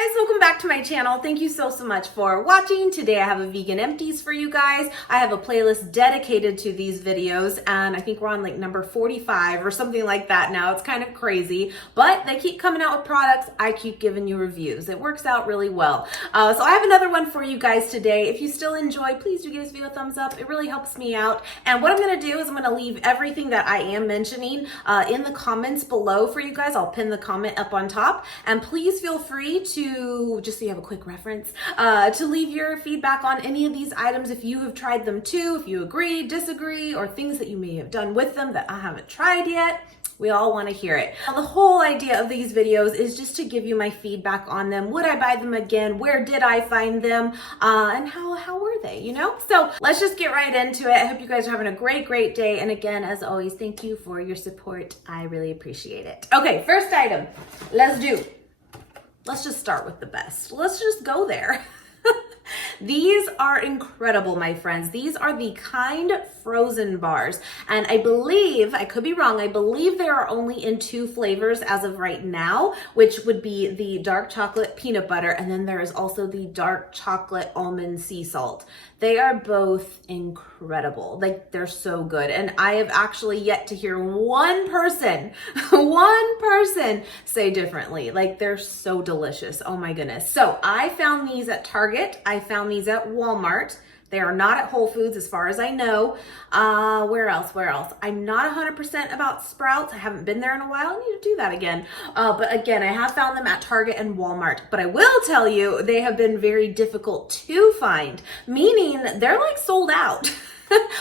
Hi guys, welcome back to my channel. Thank you so much for watching. Today I have a vegan empties for you guys. I have a playlist dedicated to these videos and I think we're on like number 45 or something like that now. It's kind of crazy, but they keep coming out with products. I keep giving you reviews. It works out really well. So I have another one for you guys today. If you still enjoy, please do give this video a thumbs up. It really helps me out. And what I'm going to do is I'm going to leave everything that I am mentioning in the comments below for you guys. I'll pin the comment up on top, and please feel free to, just so you have a quick reference, to leave your feedback on any of these items if you have tried them too, if you agree, disagree, or things that you may have done with them that I haven't tried yet. We all want to hear it. Now, the whole idea of these videos is just to give you my feedback on them. Would I buy them again? Where did I find them? And how were they, you know? So let's just get right into it. I hope you guys are having a great day. And again, as always, thank you for your support. I really appreciate it. Okay, first item. Let's just start with the best. Let's just go there. These are incredible, my friends. These are the Kind frozen bars. And I believe, I could be wrong, I believe they are only in 2 flavors as of right now, which would be the dark chocolate peanut butter, and then there is also the dark chocolate almond sea salt. They are both incredible. Like, they're so good. And I have actually yet to hear one person say differently. Like, they're so delicious. Oh my goodness. So I found these at Target. I found these at Walmart. They are not at Whole Foods as far as I know. Where else? I'm not 100% about Sprouts. I haven't been there in a while. I need to do that again. But again, I have found them at Target and Walmart. But I will tell you, they have been very difficult to find, meaning they're like sold out.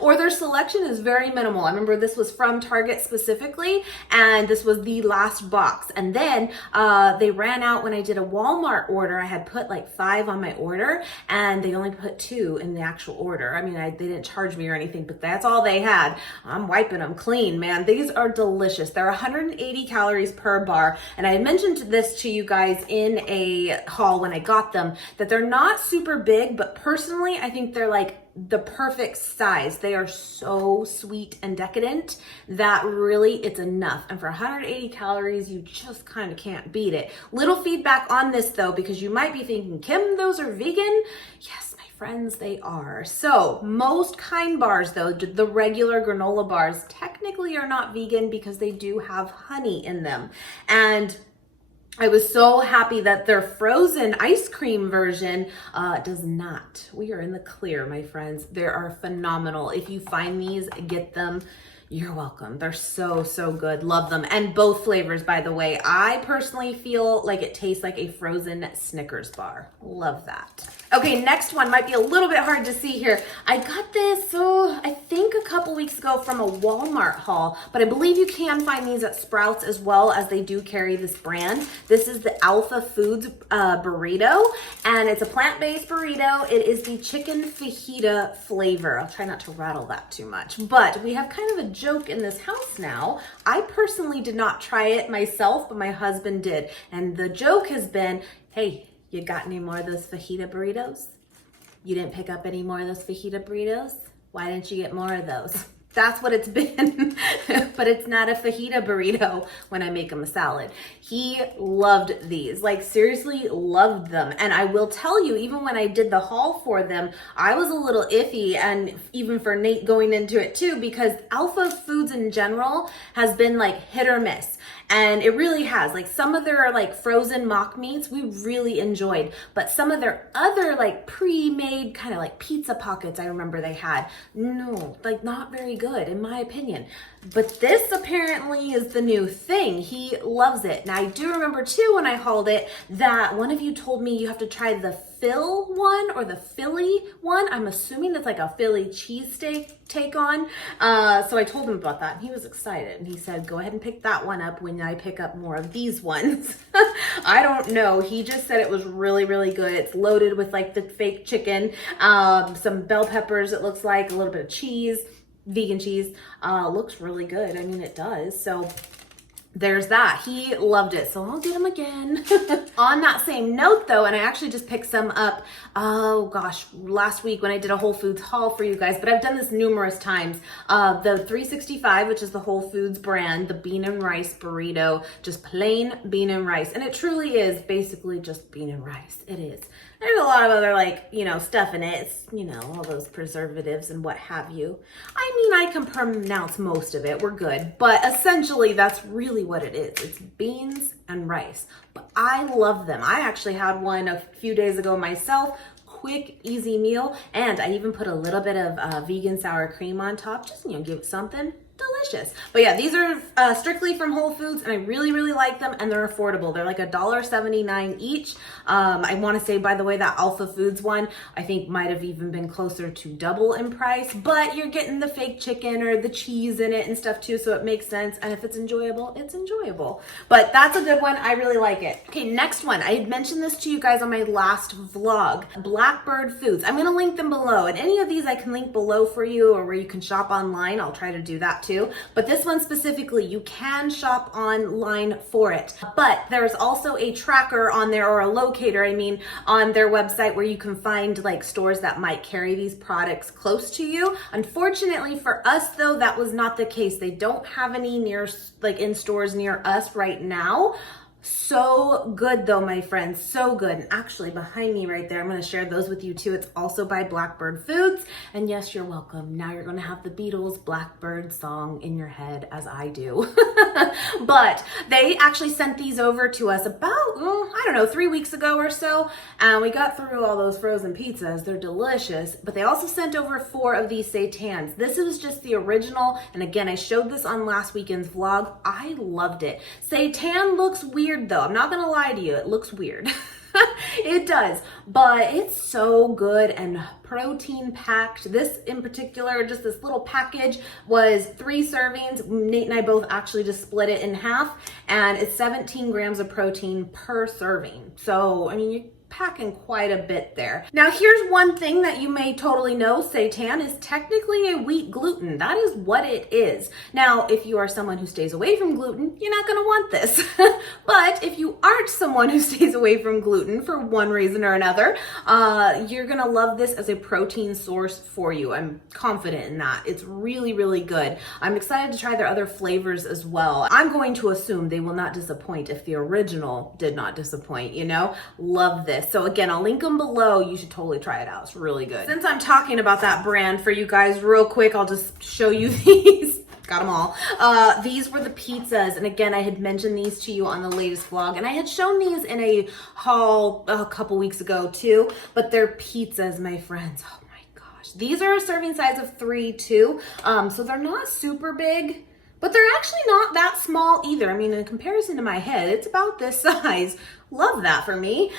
Or their selection is very minimal. I remember this was from Target specifically, and this was the last box. And then they ran out when I did a Walmart order. I had put like 5 on my order, and they only put 2 in the actual order. I mean, they didn't charge me or anything, but that's all they had. I'm wiping them clean, man. These are delicious. They're 180 calories per bar. And I mentioned this to you guys in a haul when I got them, that they're not super big, but personally, I think they're like the perfect size. They are so sweet and decadent that really it's enough. And for 180 calories, you just kind of can't beat it. Little feedback on this though, because you might be thinking, Kim, those are vegan? Yes, my friends, they are. So most Kind bars though, the regular granola bars, technically are not vegan because they do have honey in them. And I was so happy that their frozen ice cream version does not. We are in the clear, my friends. They are phenomenal. If you find these, get them. You're welcome. They're so good. Love them. And both flavors, by the way. I personally feel like it tastes like a frozen Snickers bar. Love that. Okay, next one might be a little bit hard to see here. I got this, I think a couple weeks ago from a Walmart haul, but I believe you can find these at Sprouts as well, as they do carry this brand. This is the Alpha Foods burrito, and it's a plant-based burrito. It is the chicken fajita flavor. I'll try not to rattle that too much, but we have kind of a joke in this house now. I personally did not try it myself, but my husband did. And the joke has been, hey, you got any more of those fajita burritos? You didn't pick up any more of those fajita burritos? Why didn't you get more of those? That's what it's been, but it's not a fajita burrito when I make him a salad. He loved these, like seriously loved them. And I will tell you, even when I did the haul for them, I was a little iffy, and even for Nate going into it too, because Alpha Foods in general has been like hit or miss. And it really has. Like some of their like frozen mock meats we really enjoyed, but some of their other like pre-made kind of like pizza pockets I remember they had, no, like not very good in my opinion. But this apparently is the new thing. He loves it. Now I do remember too when I hauled it that one of you told me you have to try the Phil one or the Philly one. I'm assuming it's like a Philly cheesesteak take on. So I told him about that and he was excited. And he said, go ahead and pick that one up when I pick up more of these ones. I don't know. He just said it was really good. It's loaded with like the fake chicken, some bell peppers, it looks like, a little bit of cheese, vegan cheese. Looks really good. I mean, it does. So there's that. He loved it, so I'll get him again. On that same note though, and I actually just picked some up, oh gosh, last week when I did a Whole Foods haul for you guys, but I've done this numerous times. The 365, which is the Whole Foods brand, the bean and rice burrito, just plain bean and rice. And it truly is basically just bean and rice. It is. There's a lot of other, like, you know, stuff in it. It's, you know, all those preservatives and what have you. I mean, I can pronounce most of it. We're good. But essentially, that's really what it is. It's beans and rice. But I love them. I actually had one a few days ago myself. Quick, easy meal. And I even put a little bit of vegan sour cream on top. Just, you know, give it something. Delicious. But yeah, these are strictly from Whole Foods, and I really, really like them, and they're affordable. They're like $1.79 each. I want to say, by the way, that Alpha Foods one, I think might have even been closer to double in price, but you're getting the fake chicken or the cheese in it and stuff too, so it makes sense. And if it's enjoyable, it's enjoyable. But that's a good one. I really like it. Okay, next one. I had mentioned this to you guys on my last vlog. Blackbird Foods. I'm going to link them below, and any of these I can link below for you, or where you can shop online. I'll try to do that too. But this one specifically, you can shop online for it. But there's also a tracker on there, or a locator, I mean, on their website, where you can find like stores that might carry these products close to you. Unfortunately for us though, that was not the case. They don't have any near, like in stores near us right now. So good though, my friends, so good. And actually behind me right there, I'm going to share those with you too. It's also by Blackbird Foods. And yes, you're welcome. Now you're going to have the Beatles Blackbird song in your head, as I do. But they actually sent these over to us about, I don't know, 3 weeks ago or so. And we got through all those frozen pizzas. They're delicious. But they also sent over 4 of these Seitans. This is just the original. And again, I showed this on last weekend's vlog. I loved it. Seitan looks weird though. I'm not gonna lie to you, it looks weird. It does, but it's so good and protein packed. This in particular, just this little package, was 3 servings. Nate and I both actually just split it in half, and it's 17 grams of protein per serving. So, I mean, you're packing quite a bit there. Now, here's one thing that you may totally know. Seitan is technically a wheat gluten. That is what it is. Now, if you are someone who stays away from gluten, you're not going to want this. But if you aren't someone who stays away from gluten for one reason or another, you're going to love this as a protein source for you. I'm confident in that. It's really, really good. I'm excited to try their other flavors as well. I'm going to assume they will not disappoint if the original did not disappoint, you know? Love this. So again, I'll link them below. You should totally try it out. It's really good. Since I'm talking about that brand for you guys real quick, I'll just show you these. Got them all. These were the pizzas. And again, I had mentioned these to you on the latest vlog. And I had shown these in a haul a couple weeks ago too. But they're pizzas, my friends. Oh my gosh. These are a serving size of 3 too. So they're not super big. But they're actually not that small either. I mean, in comparison to my head, it's about this size. Love that for me.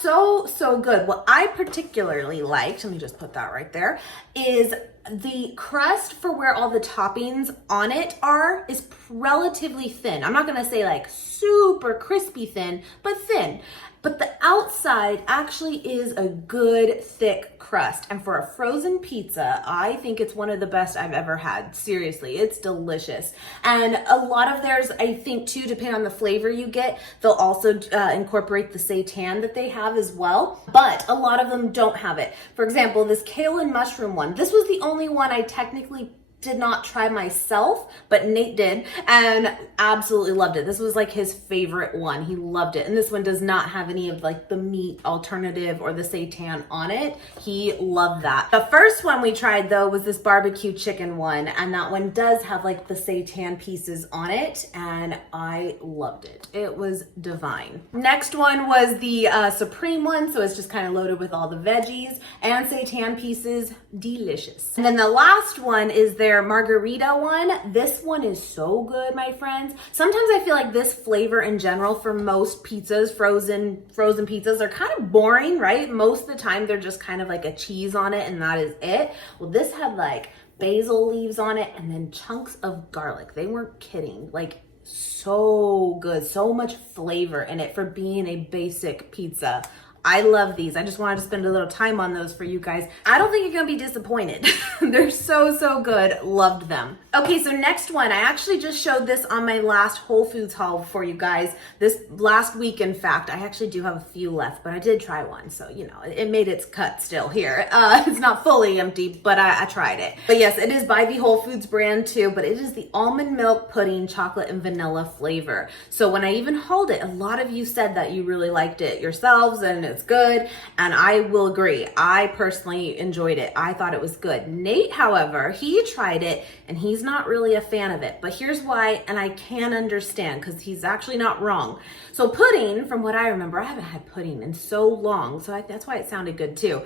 So good. What I particularly liked, let me just put that right there, is the crust for where all the toppings on it are is relatively thin. I'm not going to say like super crispy thin, but thin. But the outside actually is a good thick crust. And for a frozen pizza, I think it's one of the best I've ever had. Seriously, it's delicious. And a lot of theirs, I think too, depending on the flavor you get, they'll also incorporate the seitan that they have as well. But a lot of them don't have it. For example, this kale and mushroom one, this was the only one I technically did not try myself, but Nate did and absolutely loved it. This was like his favorite one. He loved it. And this one does not have any of like the meat alternative or the seitan on it. He loved that. The first one we tried though was this barbecue chicken one, and that one does have like the seitan pieces on it, and I loved it. It was divine. Next one was the supreme one, so it's just kind of loaded with all the veggies and seitan pieces. Delicious. And then the last one is their margarita one. This one is so good, my friends. Sometimes I feel like this flavor in general for most pizzas, frozen pizzas, are kind of boring, right? Most of the time they're just kind of like a cheese on it and that is it. Well, this had like basil leaves on it and then chunks of garlic. They weren't kidding. Like, so good. So much flavor in it for being a basic pizza. I love these. I just wanted to spend a little time on those for you guys. I don't think you're gonna be disappointed. They're so good. Loved them. Okay, so next one. I actually just showed this on my last Whole Foods haul for you guys. This last week, in fact. I actually do have a few left, but I did try one. So, you know, it made its cut still here. It's not fully empty, but I tried it. But yes, it is by the Whole Foods brand too, but it is the almond milk pudding, chocolate and vanilla flavor. So when I even hauled it, a lot of you said that you really liked it yourselves and it's good. And I will agree. I personally enjoyed it. I thought it was good. Nate, however, he tried it and he's not really a fan of it. But here's why, and I can understand because he's actually not wrong. So pudding, from what I remember, I haven't had pudding in so long, so that's why it sounded good too,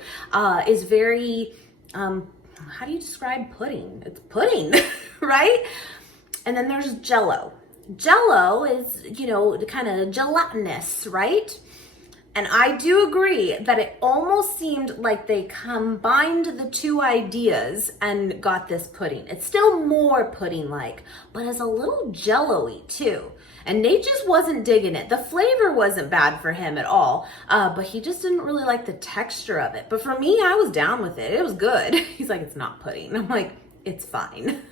is very, how do you describe pudding? It's pudding, right? And then there's Jell-O. Jell-O is, you know, kind of gelatinous, right? And I do agree that it almost seemed like they combined the two ideas and got this pudding. It's still more pudding-like, but it's a little Jell-O-y too. And Nate just wasn't digging it. The flavor wasn't bad for him at all, but he just didn't really like the texture of it. But for me, I was down with it. It was good. He's like, it's not pudding. I'm like, it's fine.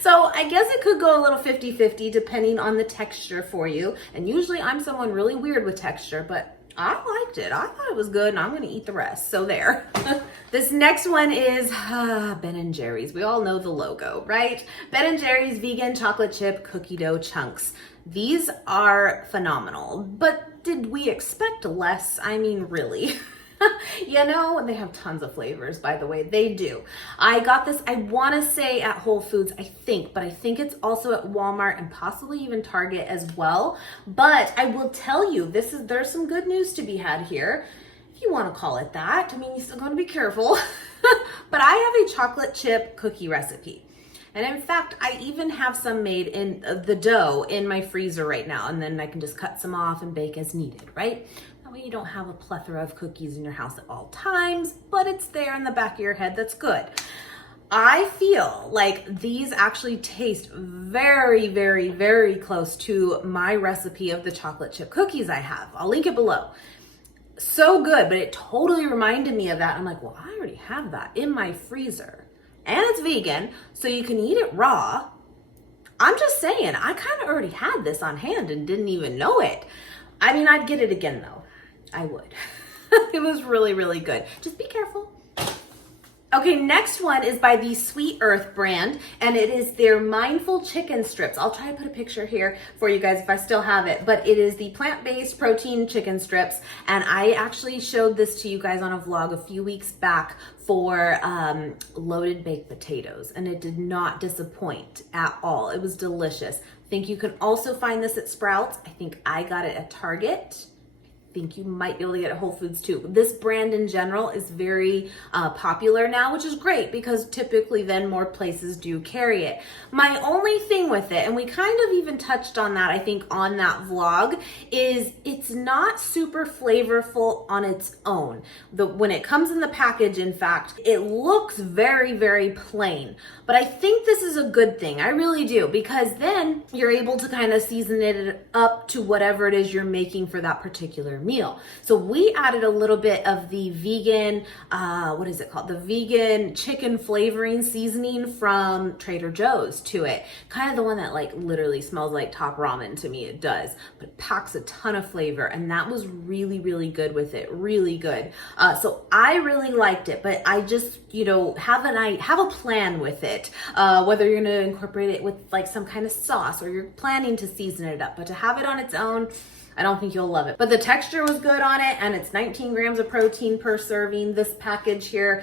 So I guess it could go a little 50-50 depending on the texture for you. And usually I'm someone really weird with texture, but I liked it. I thought it was good and I'm gonna eat the rest. So there. This next one is Ben & Jerry's. We all know the logo, right? Ben & Jerry's vegan chocolate chip cookie dough chunks. These are phenomenal, but did we expect less? I mean, really? You know, and they have tons of flavors, by the way. They do. I got this, I want to say at Whole Foods, I think, but I think it's also at Walmart and possibly even Target as well. But I will tell you, there's some good news to be had here, if you want to call it that. I mean, you still got to be careful. But I have a chocolate chip cookie recipe. And in fact, I even have some made in the dough in my freezer right now. And then I can just cut some off and bake as needed, right? That way you don't have a plethora of cookies in your house at all times, but it's there in the back of your head. That's good. I feel like these actually taste very close to my recipe of the chocolate chip cookies I have. I'll link it below. So good, but it totally reminded me of that. I'm like, well, I already have that in my freezer. And it's vegan, so you can eat it raw. I'm just saying, I kind of already had this on hand and didn't even know it. I mean, I'd get it again though. I would. It was really good. Just be careful. Okay, next one is by the Sweet Earth brand, and it is their Mindful Chicken Strips. I'll try to put a picture here for you guys if I still have it, but it is the plant-based protein chicken strips, and I actually showed this to you guys on a vlog a few weeks back for loaded baked potatoes, and it did not disappoint at all. It was delicious. I think you can also find this at Sprouts. I think I got it at Target. Think you might be able to get at Whole Foods too. This brand in general is very popular now, which is great because typically then more places do carry it. My only thing with it, and we kind of even touched on that I think on that vlog, is it's not super flavorful on its own. When it comes in the package, in fact, it looks very plain. But I think this is a good thing. I really do, because then you're able to kind of season it up to whatever it is you're making for that particular meal. So we added a little bit of the vegan, what is it called? The vegan chicken flavoring seasoning from Trader Joe's to it. Kind of the one that like literally smells like top ramen to me. It does, but it packs a ton of flavor, and that was really good with it. Really good. So I really liked it, but I just, you know, have a plan with it. Whether you're going to incorporate it with like some kind of sauce or you're planning to season it up, but to have it on its own, I don't think you'll love it. But the texture was good on it, and it's 19 grams of protein per serving. This package here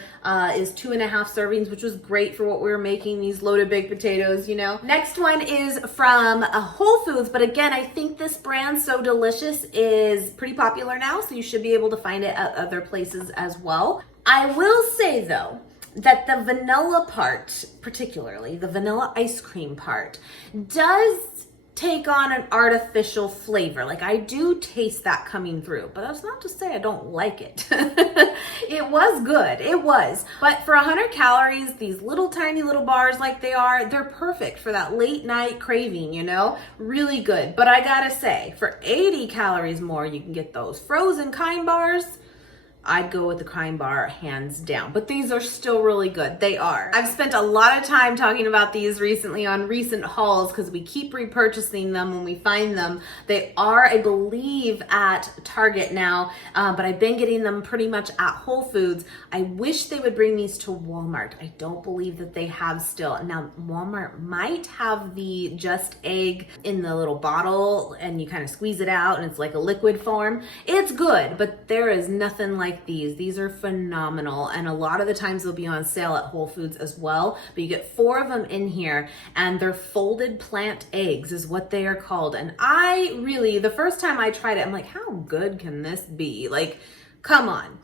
is 2.5 servings, which was great for what we were making, these loaded baked potatoes, you know. Next one is from Whole Foods, but again, I think this brand, So Delicious, is pretty popular now, so you should be able to find it at other places as well. I will say though, that the vanilla part, particularly the vanilla ice cream part, does take on an artificial flavor. Like I do taste that coming through, but that's not to say I don't like it. It was good, it was. But for 100 calories, these little tiny little bars like they are, they're perfect for that late night craving, you know? Really good. But I gotta say, for 80 calories more, you can get those frozen kind bars. I'd go with the Crime Bar hands down, but these are still really good. They are. I've spent a lot of time talking about these recently on recent hauls because we keep repurchasing them when we find them. They are, I believe, at Target now, but I've been getting them pretty much at Whole Foods. I wish they would bring these to Walmart. I don't believe that they have still. Now, Walmart might have the Just Egg in the little bottle and you kind of squeeze it out and it's like a liquid form. It's good, but there is nothing like these. These are phenomenal, and a lot of the times they'll be on sale at Whole Foods as well, but you get 4 of them in here, and they're folded plant eggs is what they are called. And I really, the first time I tried it, I'm like, how good can this be? Like, come on.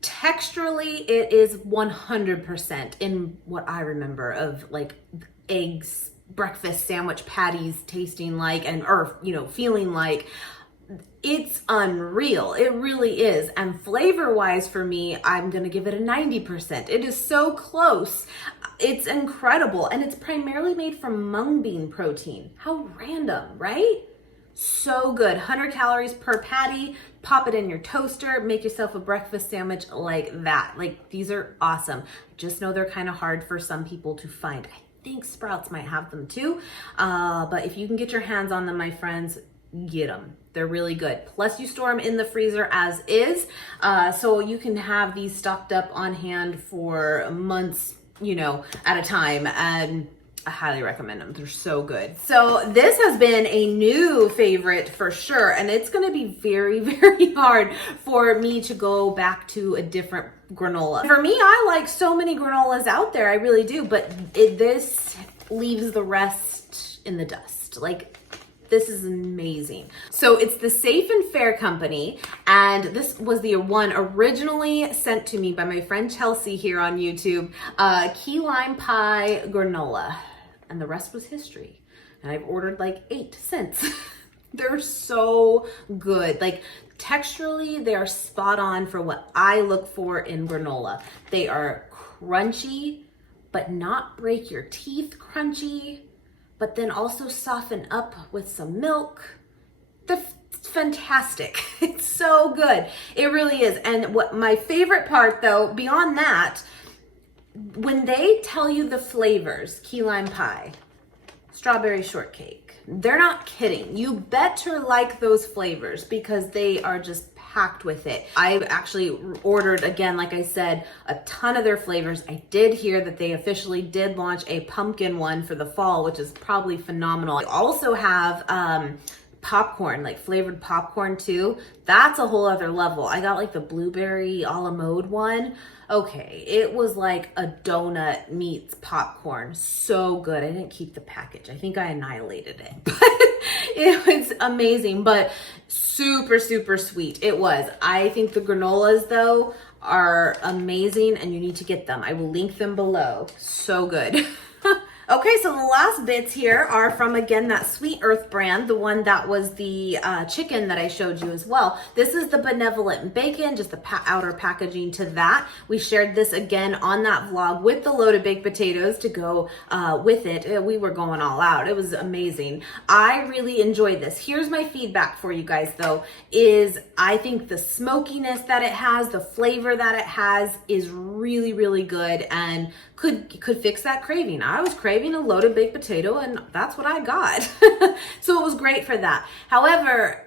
Texturally, it is 100% in what I remember of like eggs, breakfast sandwich patties tasting like, and or feeling like. It's unreal. It really is. And flavor wise for me, I'm going to give it a 90%. It is so close. It's incredible. And it's primarily made from mung bean protein. How random, right? So good. 100 calories per patty. Pop it in your toaster. Make yourself a breakfast sandwich like that. Like, these are awesome. Just know they're kind of hard for some people to find. I think Sprouts might have them too. But if you can get your hands on them, my friends, get them. They're really good. Plus you store them in the freezer as is. So you can have these stocked up on hand for months, at a time. And I highly recommend them. They're so good. So this has been a new favorite for sure. And it's going to be very, very hard for me to go back to a different granola. For me, I like so many granolas out there. I really do. But this leaves the rest in the dust. Like, this is amazing. So it's the Safe and Fair company, and this was the one originally sent to me by my friend Chelsea here on YouTube, key lime pie granola, and the rest was history. And I've ordered like 8 since. They're so good. Like, texturally, they are spot on for what I look for in granola. They are crunchy, but not break your teeth crunchy, but then also soften up with some milk. They're fantastic. It's so good. It really is. And what my favorite part though, beyond that, when they tell you the flavors, key lime pie, strawberry shortcake, they're not kidding. You better like those flavors because they are just packed with it. I actually ordered, again, like I said, a ton of their flavors. I did hear that they officially did launch a pumpkin one for the fall, which is probably phenomenal. I also have popcorn, like flavored popcorn too. That's a whole other level. I got like the blueberry a la mode one. Okay, it was like a donut meets popcorn. So good. I didn't keep the package. I think I annihilated it. But it was amazing, but super, super sweet. It was. I think the granolas though are amazing and you need to get them. I will link them below. So good. Okay, so the last bits here are from, again, that Sweet Earth brand, the one that was the chicken that I showed you as well. This is the benevolent bacon, just the outer packaging to that. We shared this again on that vlog with the loaded baked potatoes to go with it. We were going all out. It was amazing. I really enjoyed this. Here's my feedback for you guys though, is I think the smokiness that it has, the flavor that it has is really, really good and could fix that craving. I was craving a loaded baked potato and that's what I got. So it was great for that. However,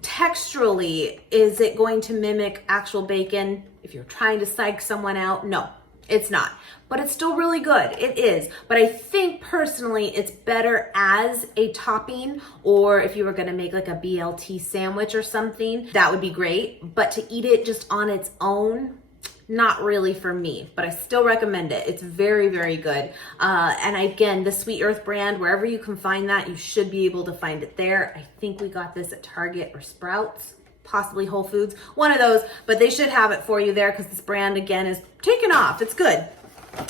texturally, is it going to mimic actual bacon? If you're trying to psych someone out, no, it's not. But it's still really good. It is. But I think personally it's better as a topping, or if you were gonna make like a BLT sandwich or something, that would be great. But to eat it just on its own, not really for me, but I still recommend it. It's very, very good. And again, the Sweet Earth brand, wherever you can find that, you should be able to find it there. I think we got this at Target or Sprouts, possibly Whole Foods, one of those, but they should have it for you there because this brand, again, is taking off. It's good.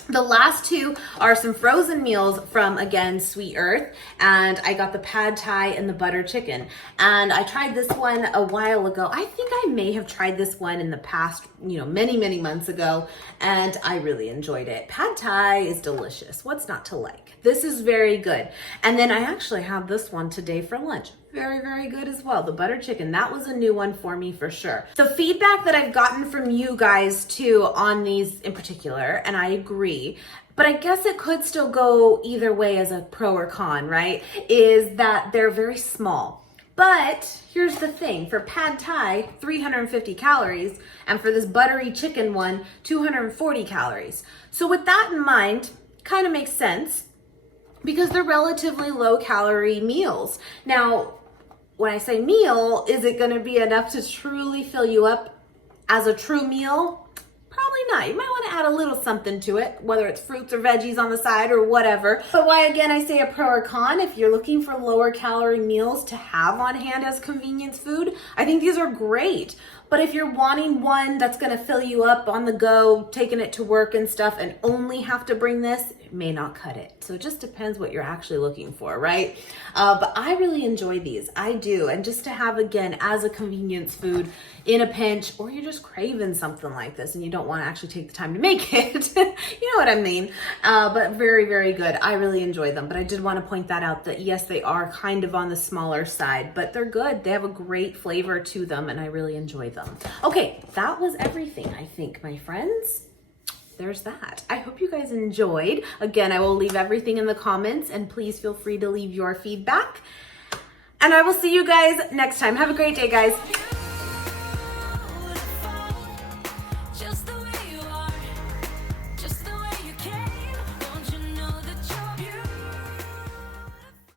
The last two are some frozen meals from, again, Sweet Earth, and I got the pad thai and the butter chicken. And I tried this one a while ago. I think I may have tried this one in the past, many, many months ago, and I really enjoyed it. Pad thai is delicious. What's not to like? This is very good. And then I actually had this one today for lunch. Very, very good as well. The butter chicken, that was a new one for me for sure. The feedback that I've gotten from you guys too on these in particular, and I agree, but I guess it could still go either way as a pro or con, right? Is that they're very small. But here's the thing, for pad thai, 350 calories, and for this buttery chicken one, 240 calories. So with that in mind, kind of makes sense because they're relatively low calorie meals. Now, when I say meal, is it gonna be enough to truly fill you up as a true meal? Probably not. You might want to add a little something to it, whether it's fruits or veggies on the side or whatever. But why, again, I say a pro or con, if you're looking for lower calorie meals to have on hand as convenience food, I think these are great. But if you're wanting one that's going to fill you up on the go, taking it to work and stuff, and only have to bring this, it may not cut it. So it just depends what you're actually looking for, right? But I really enjoy these. I do. And just to have, again, as a convenience food in a pinch, or you're just craving something like this and you don't want to actually take the time to make it. You know what I mean? But very, very good. I really enjoy them. But I did want to point that out that yes, they are kind of on the smaller side, but they're good. They have a great flavor to them and I really enjoy them. Okay, that was everything, I think, my friends. There's that. I hope you guys enjoyed. Again, I will leave everything in the comments and please feel free to leave your feedback. And I will see you guys next time. Have a great day, guys. Just the way